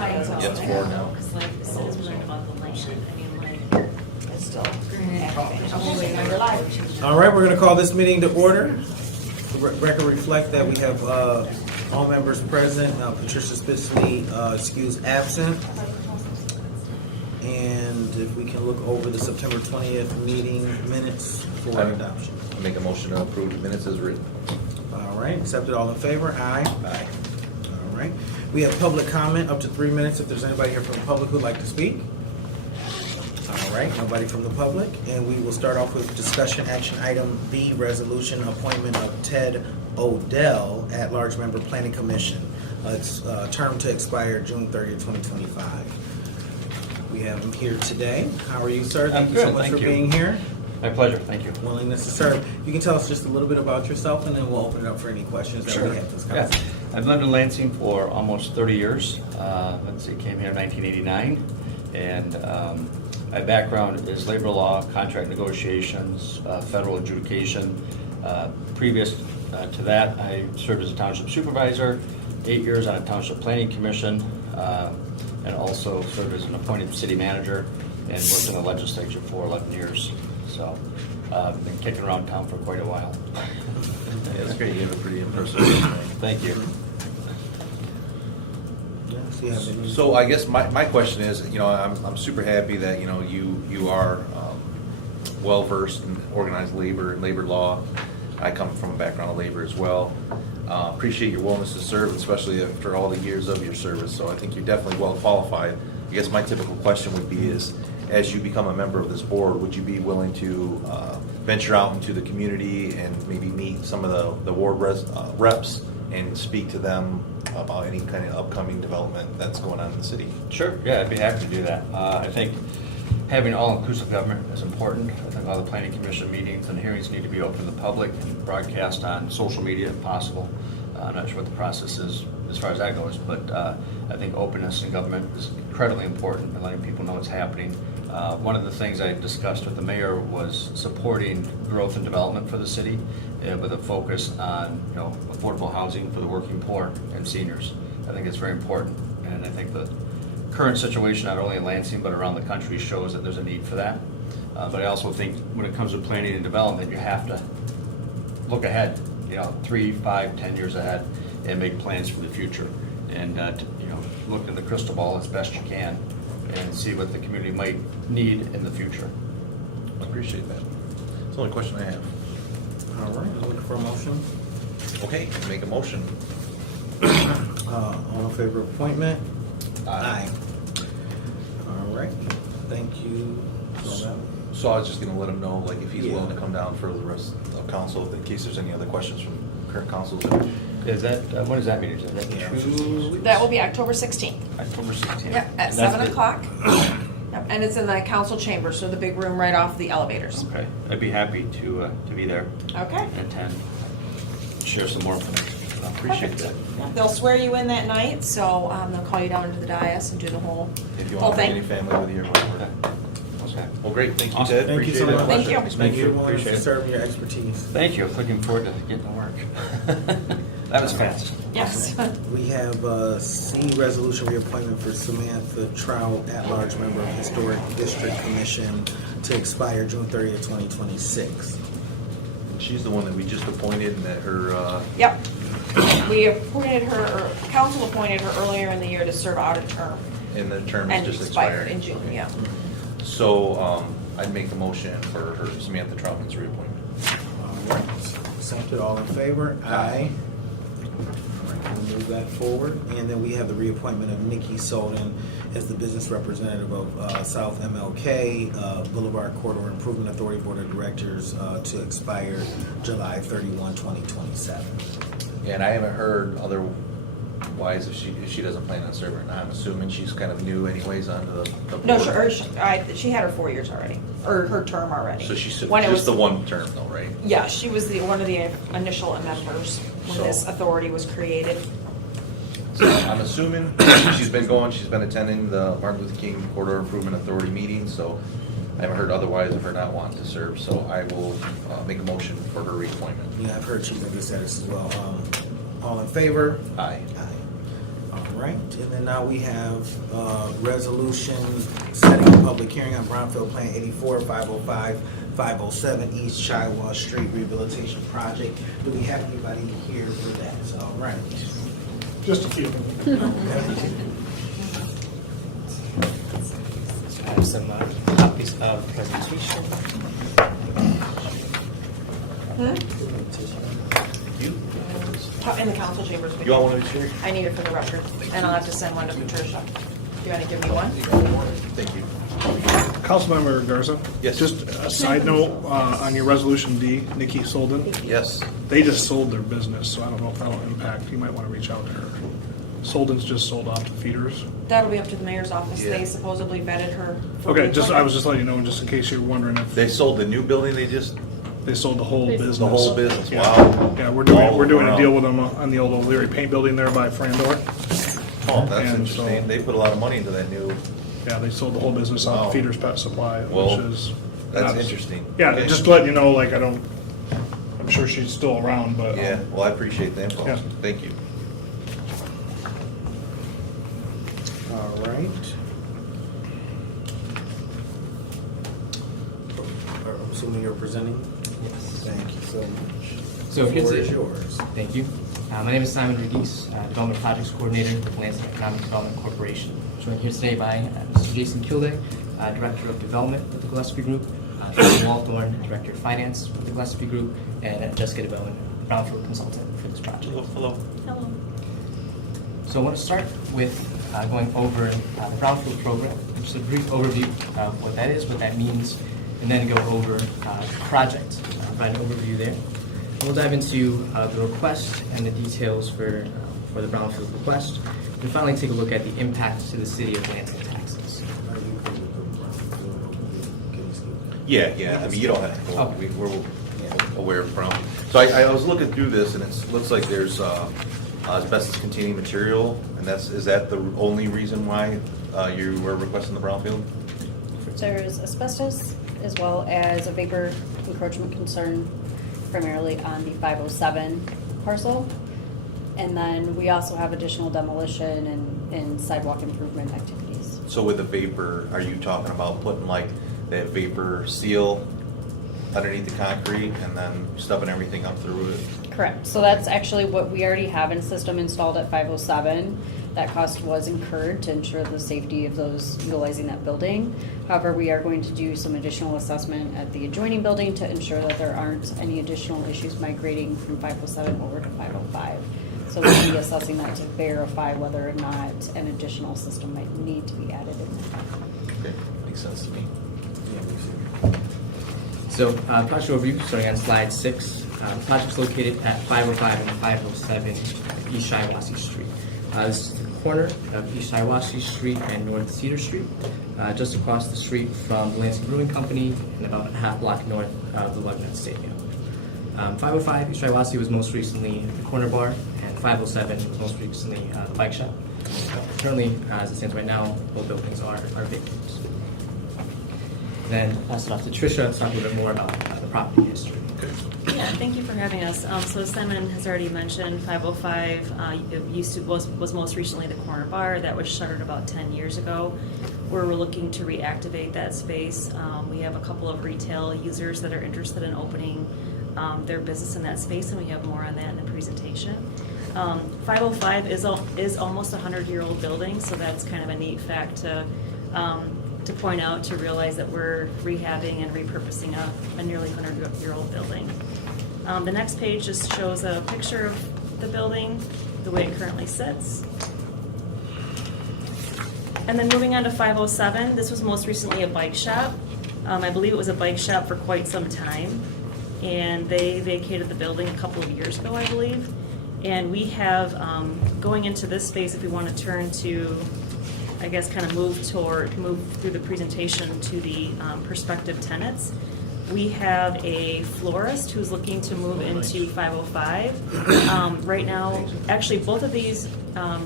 Yes, 4 now. Because like, as soon as we learned about the land, I mean, like, It's still All right, we're going to call this meeting to order. The record reflect that we have all members present. Patricia Spitzley excused absent. And if we can look over the September 20th meeting minutes for adoption. I make a motion to approve the minutes as written. All right, accepted. All in favor? Aye. Aye. All right. We have public comment up to 3 minutes if there's anybody here from the public who'd like to speak. All right, nobody from the public. And we will start off with discussion action item B, resolution appointment of Ted Odell at large member planning commission. It's term to expire June 30th, 2025. We have him here today. How are you, sir? Thank I'm you so good, much thank for you. being here. My pleasure, thank you. Willingness to serve. You can tell us just a little bit about yourself, and then we'll open it up for any questions that we have this Yeah. council. I've lived in Lansing for almost 30 years. Came here in 1989. And my background is labor law, contract negotiations, federal adjudication. Previous to that, I served as a township supervisor, 8 years on a township planning commission, and also served as an appointed city manager and worked in the legislature for 11 years. So I've been kicking around town for quite a while. Yeah, that's great. You have a pretty impressive resume. Thank you. Yes, you have any- So I guess my question is, I'm super happy that, you are well versed in organized labor and labor law. I come from a background of labor as well. Appreciate your willingness to serve, especially after all the years of your service. So I think you're definitely well qualified. I guess my typical question would be is, as you become a member of this board, would you be willing to venture out into the community and maybe meet some of the ward reps and speak to them about any kind of upcoming development that's going on in the city? Sure, yeah, I'd be happy to do that. I think having all-inclusive government is important. I think all the planning commission meetings and hearings need to be open to the public and broadcast on social media if possible. I'm not sure what the process is as far as that goes, but I think openness in government is incredibly important and letting people know what's happening. One of the things I discussed with the mayor was supporting growth and development for the city with a focus on affordable housing for the working poor and seniors. I think it's very important, and I think the current situation, not only in Lansing but around the country, shows that there's a need for that. But I also think when it comes to planning and development, you have to look ahead, 3, 5, 10 years ahead, and make plans for the future. And look in the crystal ball as best you can, and see what the community might need in the future. I appreciate that. That's the only question I have. All right, I'm looking for a motion. Okay, make a motion. All in favor of appointment? Aye. All right, thank you. So I was just gonna let him know, like, if he's Yeah. willing to come down for the rest of council, in case there's any other questions from current councils. Is that, when is that meeting? Is that Yeah. 2 weeks? That will be October 16th. October 16th. Yep, at And that's 7 it? o'clock. Yep, and it's in the council chamber, so the big room right off the elevators. Okay, I'd be happy to be there Okay. and attend, share some more information. I appreciate that. Yeah, they'll swear you in that night, so they'll call you down into the dais and do the whole If you whole want to bring any thing. family with you or whatever. Okay. Well, great, thank you, Awesome. Ted. Thank you so Appreciate it. much. Thank you. Thank you for Appreciate it. serving your expertise. Thank you. Looking forward to getting to work. That was fast. Yes. We have C, resolution reappointment for Samantha Trout, at-large member of Historic District Commission to expire June 30th, 2026. She's the one that we just appointed and that her, Yep. We appointed her, or council appointed her earlier in the year to serve out a term. and the term And is just expired expired. in June, yeah. So, I'd make the motion for her Samantha Troutman's reappointment. All right, accepted. All in favor? Aye. All right, we'll move that forward. And then we have the reappointment of Nikki Solden as the business representative of South MLK Boulevard Corridor Improvement Authority Board of Directors to expire July 31, 2027. And I haven't heard otherwise if she doesn't plan on serving or not. I'm assuming she's kind of new anyways onto the board. No, she had her 4 years already, or her term already. So she's When it just was- the one term though, right? Yeah, she was one of the initial members when So- this authority was created. So I'm assuming she's been attending the Martin Luther King Corridor Improvement Authority meetings, so I haven't heard otherwise of her not wanting to serve, so I will make a motion for her reappointment. Yeah, I've heard she's in good status as well. All in favor? Aye. Aye. All right, and then now we have resolution setting a public hearing on Brownfield Plan 84, 505, 507 East Shiawassee Street Rehabilitation Project. Do we have anybody here for that? All right. Just a few. I have some copies of the presentation. In the council chambers. You all want to share? I need it for the record, and I'll have to send one to Patricia. Do you want to give me one? Thank you. Councilmember Garza? Yes. Just a side note, on your resolution D, Nikki Solden, Yes. they just sold their business, so I don't know if that'll impact, you might want to reach out to her. Solden's just sold off to Feeders. That'll be up to the mayor's office. Yeah. They supposedly vetted her. for Okay, I reappointment. was just letting you know, just in case you were wondering if They sold the new building, they just, they sold the whole business. the whole business, Yeah. wow. Yeah, we're All doing a around. deal with them on the old O'Leary paint building there by Frandor. Oh, that's And so- interesting. They put a lot of money into that new, Yeah, they sold the whole business Wow. on Feeders Pet Supply, Well, which is. that's not- interesting. Yeah, Okay. just to let you know, like, I'm sure she's still around, but. Yeah, well, I appreciate the info. Yeah. Thank you. All right. I'm assuming you're presenting? Yes. Thank you so much. So The here's floor the- is yours. Thank you. My name is Simon Regies, Development Projects Coordinator with Lansing Economic Development Corporation. Joined here today by Mr. Jason Kilday, Director of Development with the Gillespie Group, John Waldthorn, Director of Finance with the Gillespie Group, and Jessica DeBowen, Brownfield Consultant for this project. Hello. Hello. So I want to start with going over the Brownfield program, just a brief overview of what that is, what that means, and then go over the project, provide an overview there. We'll dive into the request and the details for the Brownfield request, and finally take a look at the impact to the city of Lansing taxes. Yeah, I mean, you don't have to, Okay. we're aware from. So I was looking through this and it looks like there's asbestos containing material, and is that the only reason why you were requesting the brownfield? There's asbestos as well as a vapor encroachment concern primarily on the 507 parcel. And then we also have additional demolition and sidewalk improvement activities. So with the vapor, are you talking about putting like that vapor seal underneath the concrete and then stuffing everything up through it? Correct. So that's actually what we already have in system installed at 507. That cost was incurred to ensure the safety of those utilizing that building. However, we are going to do some additional assessment at the adjoining building to ensure that there aren't any additional issues migrating from 507 over to 505. So we'll be assessing that to verify whether or not an additional system might need to be added in there. Okay, makes sense to me. So, project overview, starting on slide 6. The project's located at 505 and 507 East Shiawassee Street. This is the corner of East Shiawassee Street and North Cedar Street, just across the street from the Lansing Brewing Company and about a half block north of the Lugnet Stadium. 505 East Shiawassee was most recently the corner bar, and 507 was most recently the bike shop. Currently, as it stands right now, both buildings are vacant. Then pass it off to Tricia to talk a little bit more about the property history. Yeah, thank you for having us. So Simon has already mentioned 505 was most recently the corner bar that was shuttered about 10 years ago. We're looking to reactivate that space. We have a couple of retail users that are interested in opening their business in that space, and we have more on that in the presentation. 505 is almost a 100-year-old building, so that's kind of a neat fact to point out, to realize that we're rehabbing and repurposing a nearly 100-year-old building. The next page just shows a picture of the building, the way it currently sits. And then moving on to 507, this was most recently a bike shop. I believe it was a bike shop for quite some time, and they vacated the building a couple of years ago, I believe. And we have, going into this space, if we want to turn to, I guess, kind of move through the presentation to the prospective tenants. We have a florist who's looking to move into 505. Right now, actually, both of these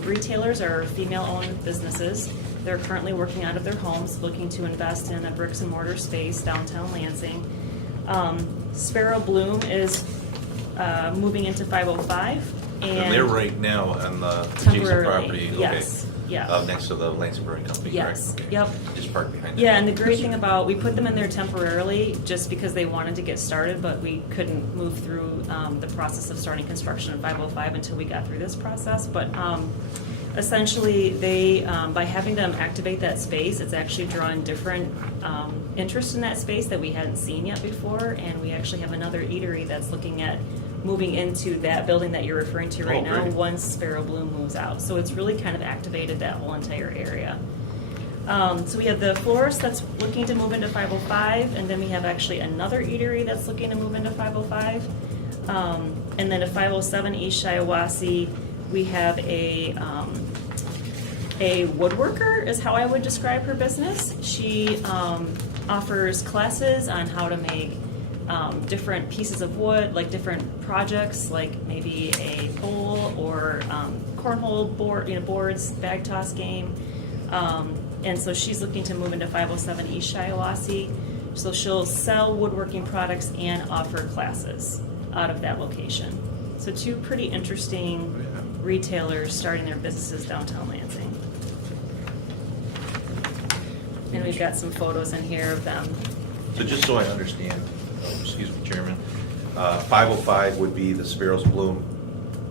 retailers are female-owned businesses. They're currently working out of their homes, looking to invest in a bricks and mortar space downtown Lansing. Sparrow Bloom is moving into 505. And they're right now on the adjacent Temporarily, property, okay? yes, yeah. Next to the Lansing Brewing Company, correct? Yes, Okay. yep. Just parked behind it. Yeah, and the great thing about, we put them in there temporarily just because they wanted to get started, but we couldn't move through the process of starting construction of 505 until we got through this process. But essentially, they, by having them activate that space, it's actually drawn different interest in that space that we hadn't seen yet before. And we actually have another eatery that's looking at moving into that building that you're referring to right Oh, now great. once Sparrow Bloom moves out. So it's really kind of activated that whole entire area. So we have the florist that's looking to move into 505, and then we have actually another eatery that's looking to move into 505. And then at 507 East Shiawassee, we have a woodworker is how I would describe her business. She offers classes on how to make different pieces of wood, like different projects, like maybe a bowl or cornhole board, boards, bag toss game. And so she's looking to move into 507 East Shiawassee. So she'll sell woodworking products and offer classes out of that location. So two pretty interesting retailers starting their businesses downtown Lansing. And we've got some photos in here of them. So just so I understand, excuse me, Chairman, 505 would be the Sparrow's Bloom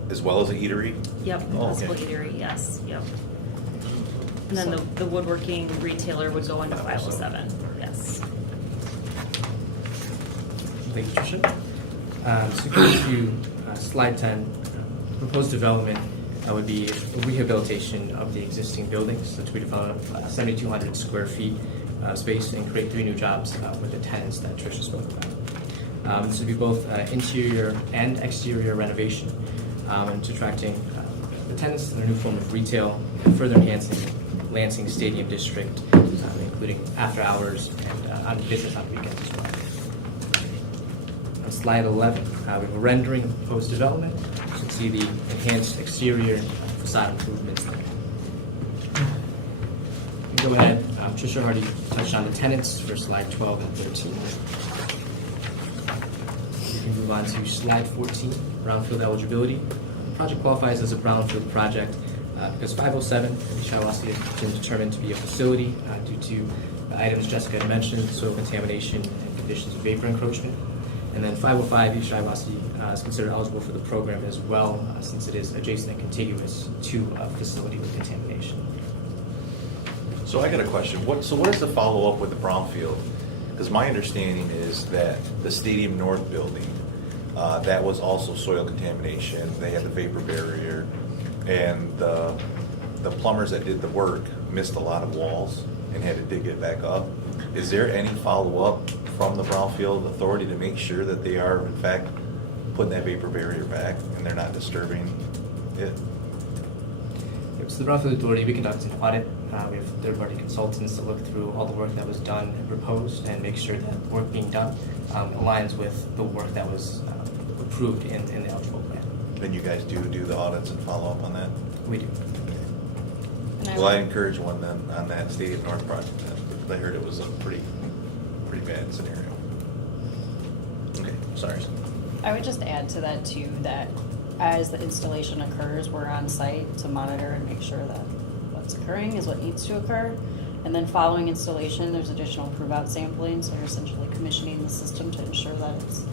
as well as a eatery? Yep, Oh, possible okay. eatery, yes, yep. And then the woodworking retailer would go into 507, yes. Thank you, Tricia. So going to slide 10, proposed development would be a rehabilitation of the existing buildings, so to develop 7,200 square feet of space and create 3 new jobs with the tenants that Tricia spoke about. This would be both interior and exterior renovation and to attracting the tenants to their new form of retail, further enhancing Lansing Stadium District, including after hours and on business on weekends as well. On slide 11, we have a rendering of proposed development. You can see the enhanced exterior facade improvements there. You can go ahead, Tricia already touched on the tenants for slide 12 and 13. You can move on to slide 14, brownfield eligibility. The project qualifies as a brownfield project because 507 Shiawassee has been determined to be a facility due to the items Jessica had mentioned, soil contamination and conditions of vapor encroachment. And then 505 East Shiawassee is considered eligible for the program as well, since it is adjacent and contiguous to a facility with contamination. So I got a question. What is the follow-up with the brownfield? Because my understanding is that the Stadium North building, that was also soil contamination. They had the vapor barrier, and the plumbers that did the work missed a lot of walls and had to dig it back up. Is there any follow-up from the brownfield authority to make sure that they are, in fact, putting that vapor barrier back and they're not disturbing it? So the Brownfield Authority, we conduct an audit. We have third-party consultants to look through all the work that was done and proposed and make sure that the work being done aligns with the work that was approved in the eligible plan. Then you guys do the audits and follow up on that? We do. Well, I encourage one then on that Stadium North project then, because I heard it was a pretty bad scenario. Okay, sorry. I would just add to that too, that as the installation occurs, we're on site to monitor and make sure that what's occurring is what needs to occur. And then following installation, there's additional prove-out sampling, so you're essentially commissioning the system to ensure that it's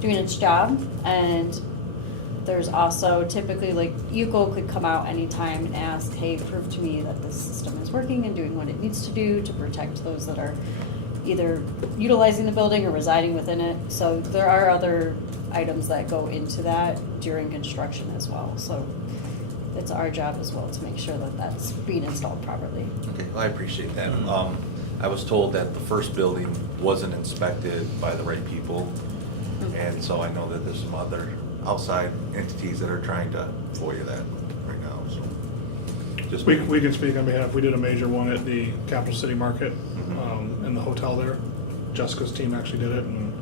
doing its job. And there's also typically, like, UCO could come out anytime and ask, hey, prove to me that this system is working and doing what it needs to do to protect those that are either utilizing the building or residing within it. So there are other items that go into that during construction as well. So it's our job as well to make sure that that's being installed properly. Okay, well, I appreciate that. I was told that the first building wasn't inspected by the right people, and so I know that there's some other outside entities that are trying to FOIA that right now, so. Just We can speak on behalf, we did a major one at the Capital City Market, in the hotel there. Jessica's team actually did it, and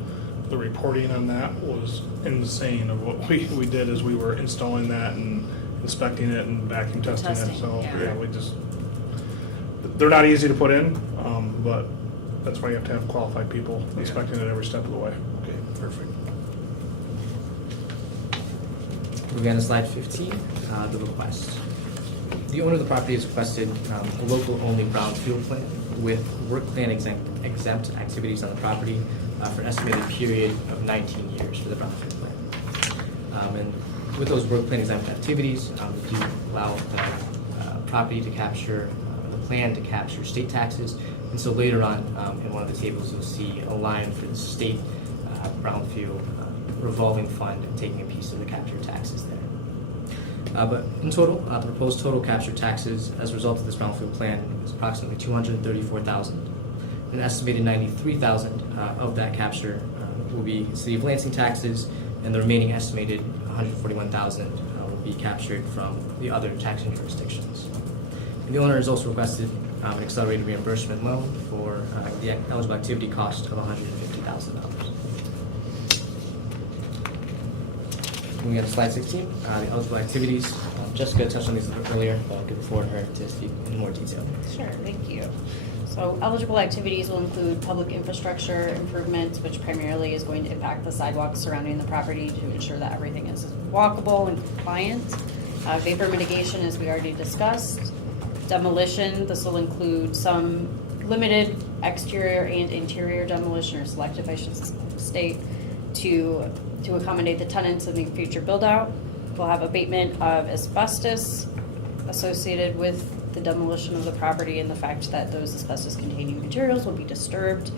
the reporting on that was insane of what we did as we were installing that and inspecting it and vacuum testing it, Testing, so, yeah. yeah, they're not easy to put in, but that's why you have to have qualified people Yeah. inspecting it every step of the way. Okay, perfect. Moving on to slide 15, the request. The owner of the property has requested a local-only brownfield plan with work plan exempt activities on the property for an estimated period of 19 years for the brownfield plan. And with those work plan exempt activities, we do allow the property to capture, the plan to capture state taxes. And so later on in one of the tables, you'll see a line for the state brownfield revolving fund taking a piece of the captured taxes there. But in total, the proposed total captured taxes as a result of this brownfield plan is approximately $234,000. An estimated $93,000 of that capture will be City of Lansing taxes, and the remaining estimated $141,000 will be captured from the other taxing jurisdictions. And the owner has also requested an accelerated reimbursement loan for the eligible activity cost of $150,000. Moving on to slide 16, the eligible activities. Jessica touched on these a little bit earlier, but I'll give the floor to her to speak in more detail. Sure, thank you. So eligible activities will include public infrastructure improvements, which primarily is going to impact the sidewalks surrounding the property to ensure that everything is walkable and compliant. Vapor mitigation, as we already discussed. Demolition, this will include some limited exterior and interior demolition, or selective, I should state, to accommodate the tenants in the future build-out. We'll have abatement of asbestos associated with the demolition of the property and the fact that those asbestos-containing materials will be disturbed,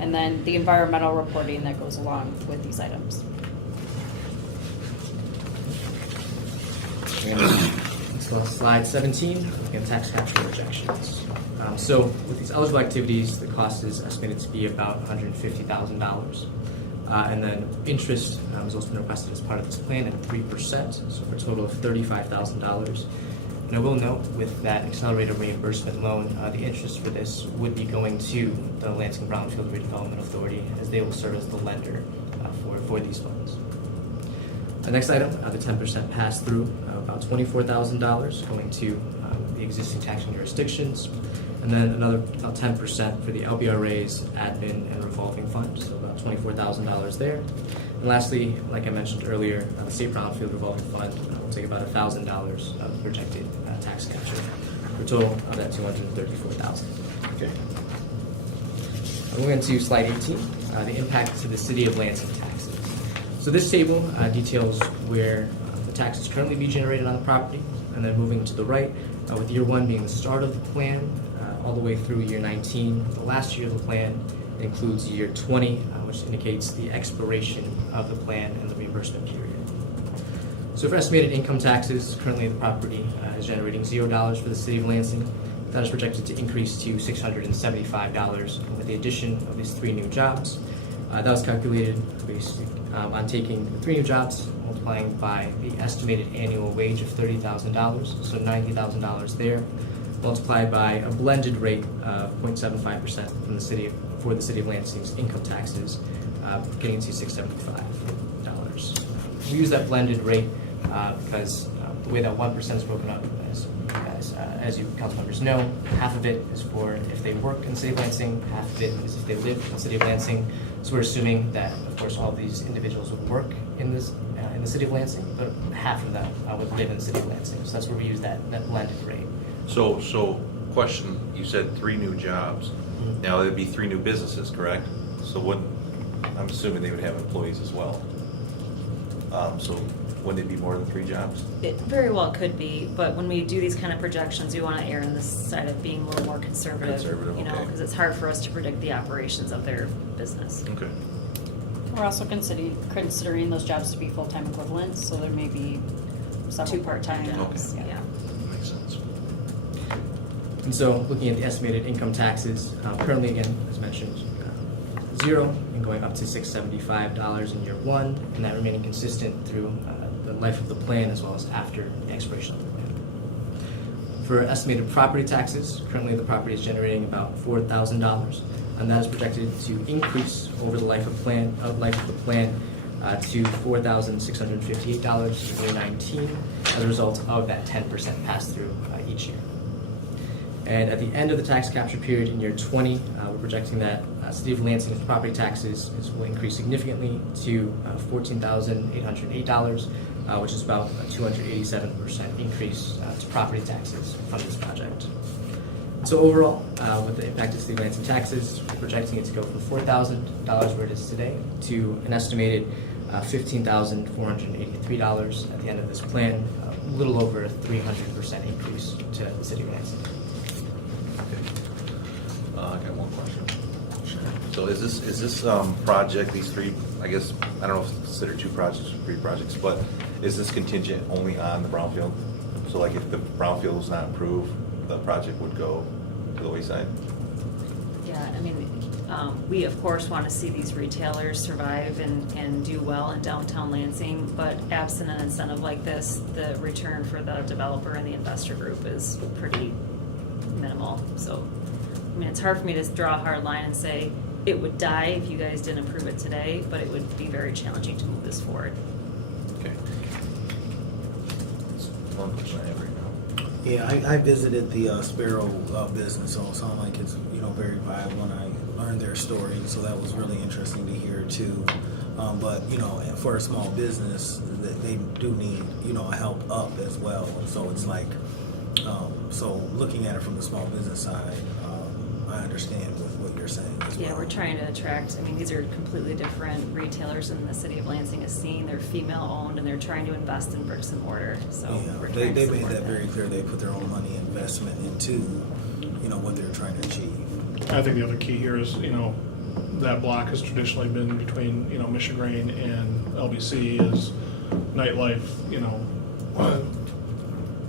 and then the environmental reporting that goes along with these items. So slide 17, looking at tax capture projections. So with these eligible activities, the cost is estimated to be about $150,000. And then interest has also been requested as part of this plan at 3%, so for a total of $35,000. And I will note with that accelerated reimbursement loan, the interest for this would be going to the Lansing Brownfield Redevelopment Authority, as they will serve as the lender for these funds. The next item, the 10% pass-through, about $24,000 going to the existing taxing jurisdictions, and then another about 10% for the LBRA's admin and revolving fund, so about $24,000 there. And lastly, like I mentioned earlier, the State Brownfield Revolving Fund will take about $1,000 of the projected tax capture, for a total of that $234,000. Okay. Moving into slide 18, the impact to the City of Lansing taxes. So this table details where the taxes currently be generated on the property, and then moving to the right, with year 1 being the start of the plan, all the way through year 19. The last year of the plan includes year 20, which indicates the expiration of the plan and the reimbursement period. So for estimated income taxes, currently the property is generating $0 for the City of Lansing. That is projected to increase to $675 with the addition of these 3 new jobs. That was calculated based on taking the 3 new jobs, multiplying by the estimated annual wage of $30,000, so $90,000 there, multiplied by a blended rate of 0.75% for the City of Lansing's income taxes, getting to $675. We use that blended rate because the way that 1% is broken up, as you council members know, half of it is for if they work in the City of Lansing, half of it is if they live in the City of Lansing. So we're assuming that, of course, all of these individuals would work in the City of Lansing, but half of them would live in the City of Lansing. So that's where we use that blended rate. So question, you said 3 new jobs. Mm-hmm. Now, it'd be 3 new businesses, correct? So I'm assuming they would have employees as well. So wouldn't it be more than 3 jobs? It very well could be, but when we do these kind of projections, we want to err on this side of being a little more conservative. Conservative, You know, okay. because it's hard for us to predict the operations of their business. Okay. We're also considering those jobs to be full-time equivalents, so there may be several 2 part-time part-time jobs, Okay. yeah. Makes sense. And so looking at the estimated income taxes, currently again, as mentioned, 0 and going up to $675 in year 1, and that remaining consistent through the life of the plan as well as after the expiration of the plan. For estimated property taxes, currently the property is generating about $4,000, and that is projected to increase over the life of the plan to $4,658 in year 19 as a result of that 10% pass-through each year. And at the end of the tax capture period in year 20, we're projecting that City of Lansing's property taxes will increase significantly to $14,808, which is about a 287% increase to property taxes from this project. So overall, with the impact of City of Lansing taxes, we're projecting it to go from $4,000 where it is today to an estimated $15,483 at the end of this plan, a little over a 300% increase to the City of Lansing. I got one question. So is this project, these three, I guess, I don't know if it's considered two projects or three projects, but is this contingent only on the brownfield? So like if the brownfield was not approved, the project would go to the wayside? Yeah, I mean, we of course want to see these retailers survive and do well in downtown Lansing, but absent an incentive like this, the return for the developer and the investor group is pretty minimal. So, I mean, it's hard for me to draw a hard line and say it would die if you guys didn't approve it today, but it would be very challenging to move this forward. Okay. That's one question I have right now. Yeah, I visited the Sparrow business, so it sounded like it's very viable, and I learned their story, so that was really interesting to hear too. But for a small business, they do need a help up as well. So it's like, so looking at it from the small business side, I understand what you're saying as well. Yeah, we're trying to attract, I mean, these are completely different retailers in the city of Lansing is seeing. They're female-owned, and they're trying to invest in bricks and mortar, so Yeah, we're they trying to made support that very clear. They put their own money investment into what they're trying to achieve. I think the other key here is, that block has traditionally been between, Michigan and LBC is nightlife,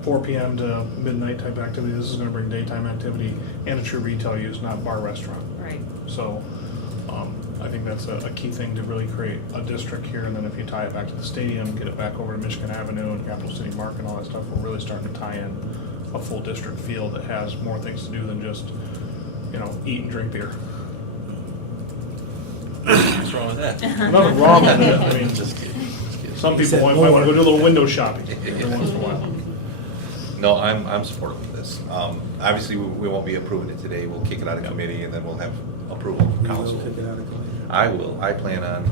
4 p.m. to midnight type activity. This is gonna bring daytime activity and a true retail use, not bar restaurant. Right. So, I think that's a key thing to really create a district here, and then if you tie it back to the stadium, get it back over to Michigan Avenue and Capital City Market and all that stuff, we're really starting to tie in a full district feel that has more things to do than just, eat and drink beer. What's wrong with that? Nothing wrong with it, I mean, Just kidding. Just kidding. some people said might want to more. go do a little window shopping every once in a while. No, I'm supportive of this. Obviously, we won't be approving it today. We'll kick it out of committee, and then we'll have approval from We will council. kick it out of committee. I will. I plan on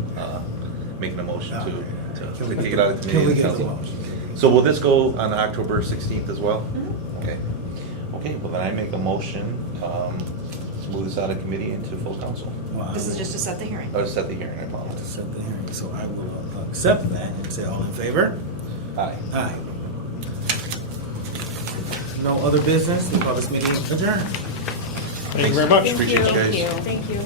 making a motion to kick it out of Can committee. we and get the council. motion? So will this go on October 16th as well? Okay. Okay, well then I make a motion to move this out of committee into full council. Well, This is just to set the hearing. I'll set the hearing, I to apologize. set the hearing, so I will accept that and say all in favor? Aye. Aye. No other business, we'll call this meeting adjourned. Thank you very much. Appreciate you guys. Thank you.